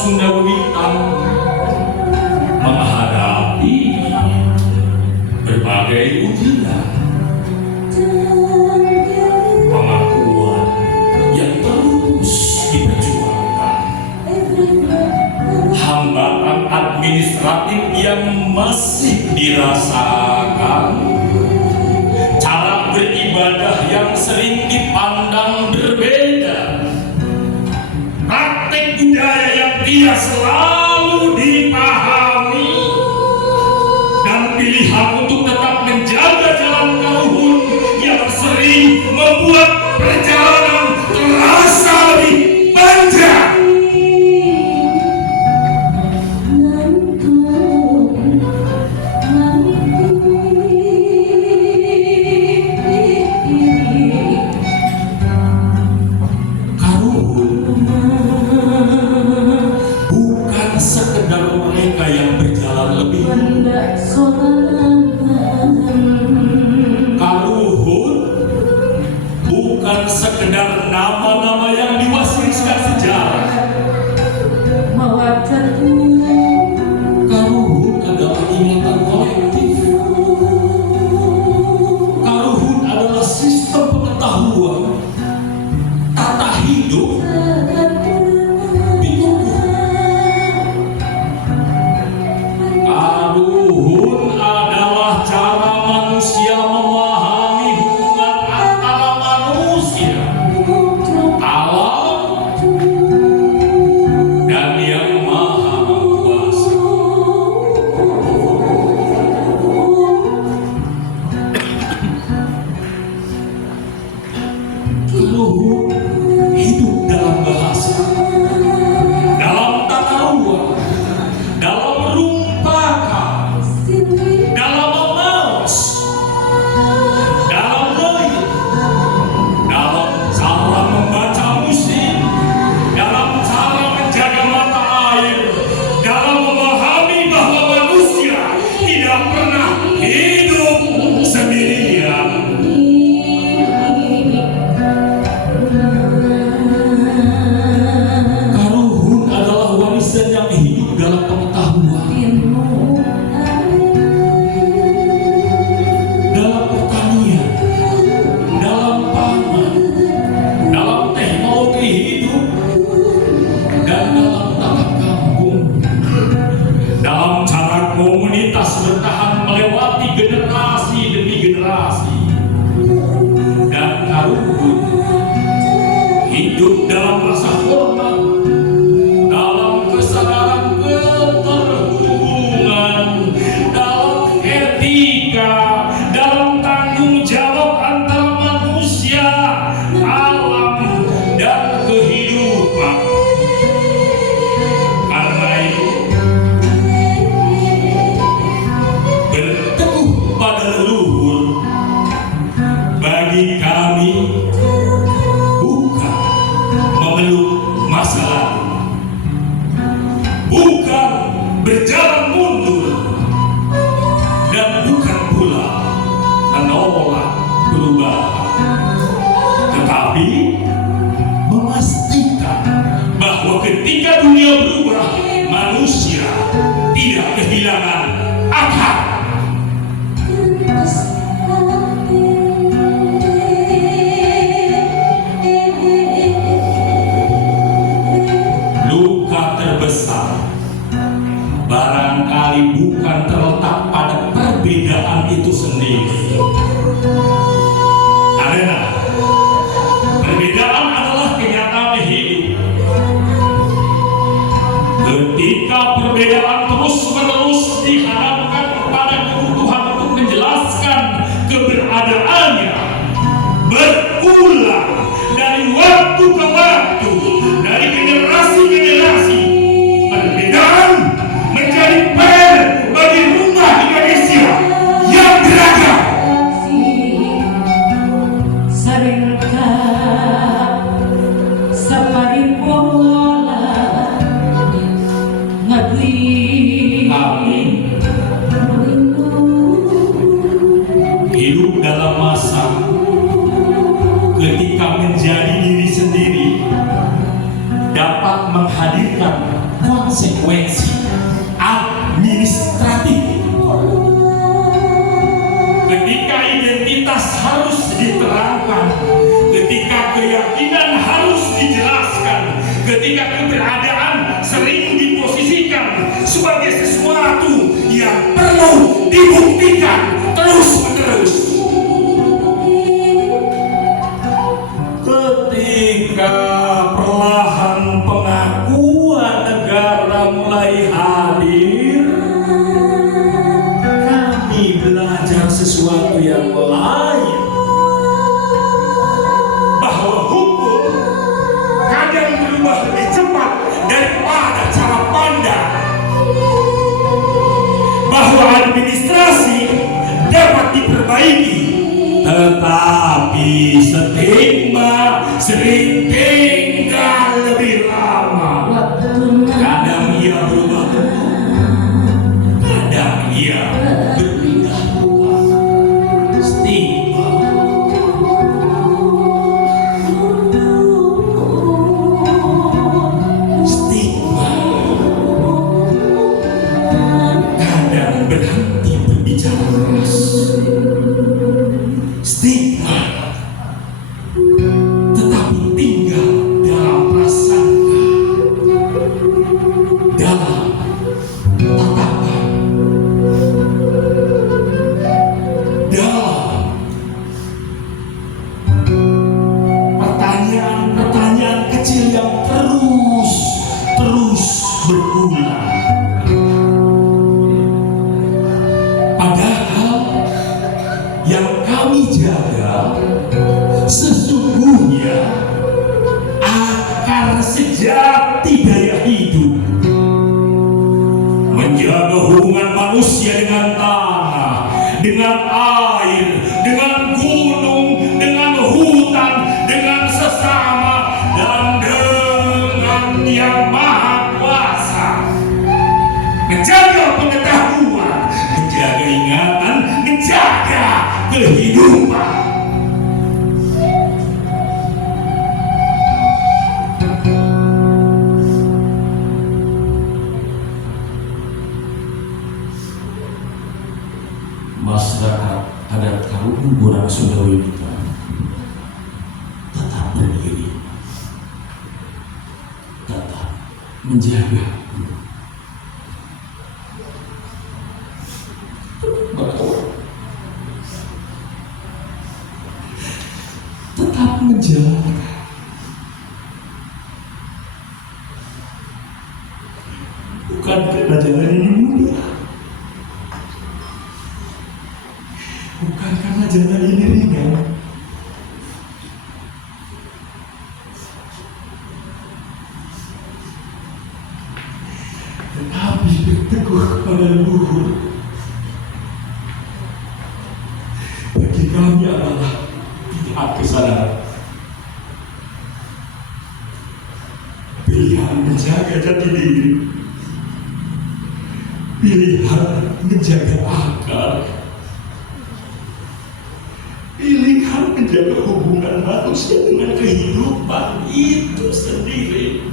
Sunda Wiwitan menghadapi berbagai ujian, pengakuan yang terus diperjuangkan, hambatan administratif yang masih dirasakan, cara beribadah yang sering dipandang berbeda, praktek budaya yang tidak selalu dipahami, dan pilihan untuk tetap menjaga jalan kaluhur yang sering membuat perjalanan terasa lebih panjang. Sekedar mereka yang berjalan lebih kaluhur bukan sekedar nama-nama yang diwariskan sejarah. Kaluhur adalah ingatan kolektif. Kaluhur adalah sistem pengetahuan, tata hidup. Kaluhur adalah cara manusia memahami hubungan antara manusia, alam, dan Yang Maha Kuasa. Kaluhur hidup dalam bahasa, dalam tata ruang, dalam dalam memaus, dalam lain, dalam cara membaca musik, dalam cara menjaga mata air, dalam memahami bahwa manusia tidak pernah hidup sendirian. Kaluhur adalah warisan yang hidup dalam pengetahuan, dalam pertanian, dalam pangan, dalam teknologi hidup, dan dalam tata kampung, dalam cara komunitas bertahan melewati generasi demi generasi. Dan kaluhur hidup dalam rasa hormat, dalam kesadaran keterhubungan, dalam etika, dalam tanggung jawab antara manusia, alam, dan kehidupan. Karena itu, berteguh pada leluhur bagi kami bukan memeluk masa lalu, bukan berjalan mundur, dan bukan pula menolak perubahan, tetapi memastikan bahwa ketika dunia berubah, manusia tidak kehilangan akal. Luka terbesar barangkali bukan terletak pada perbedaan itu sendiri. Karena perbedaan adalah kenyataan hidup. Ketika perbedaan terus-menerus dihadapkan kepada kebutuhan untuk menjelaskan keberadaannya, berulang dari waktu ke waktu, dari generasi ke generasi, perbedaan menjadi PR bagi rumah Indonesia yang beragam. Kami hidup dalam masa ketika menjadi diri sendiri dapat menghadirkan konsekuensi administratif. Ketika identitas harus diterangkan, ketika keyakinan harus dijelaskan, ketika keberadaan sering diposisikan sebagai sesuatu yang perlu dibuktikan terus-menerus. Ketika perlahan pengakuan negara mulai hadir, kami belajar sesuatu yang lain, bahwa hukum kadang berubah lebih cepat daripada cara pandang, bahwa administrasi dapat diperbaiki, tetapi stigma sering tinggal lebih lama. Kadang ia berubah, kadang ia berpindah-pindah. Stigma kadang berhenti berbicara keras. Stigma tetapi tinggal dalam prasangka, dalam tatapan, dalam pertanyaan-pertanyaan kecil yang terus berulang. Padahal yang kami jaga sesungguhnya akar sejati daya hidup, menjaga hubungan manusia dengan tanah, dengan air, dengan gunung, dengan hutan, dengan sesama, dan dengan Yang Maha Kuasa. Menjaga pengetahuan, menjaga ingatan, menjaga kehidupan. Masyarakat adat Karuku Borang Sundawi kita tetap berdiri, tetap menjaga, tetap menjaga. Bukan karena jalan ini mudah, bukan karena jalan ini ringan, tetapi berteguh pada luhur bagi kami adalah pilihan kesadaran, pilihan menjaga jati diri, pilihan menjaga akal, pilihan menjaga hubungan manusia dengan kehidupan itu sendiri.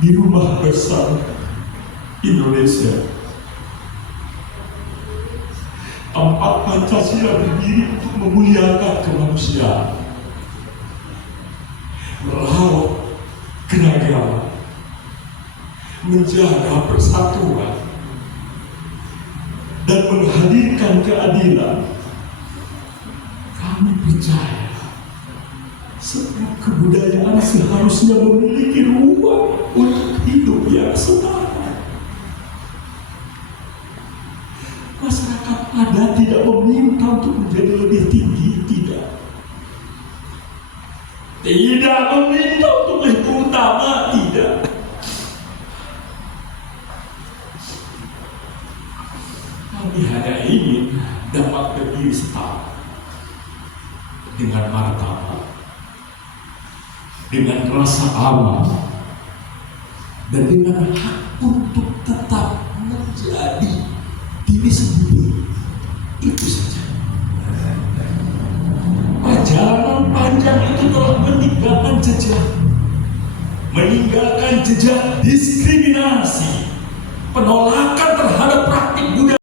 Di rumah besar Indonesia, tempat Pancasila berdiri untuk memuliakan kemanusiaan, merawat keragaman, menjaga persatuan, dan menghadirkan keadilan. Kami percaya setiap kebudayaan seharusnya memiliki ruang untuk hidup yang setara. Masyarakat adat tidak meminta untuk menjadi lebih tinggi, tidak meminta untuk lebih utama, tidak. Kami hanya ingin dapat berdiri setara dengan martabat, dengan rasa aman, dan dengan hak untuk tetap menjadi diri sendiri Itu saja. Perjalanan panjang itu telah meninggalkan jejak diskriminasi, penolakan terhadap praktik budaya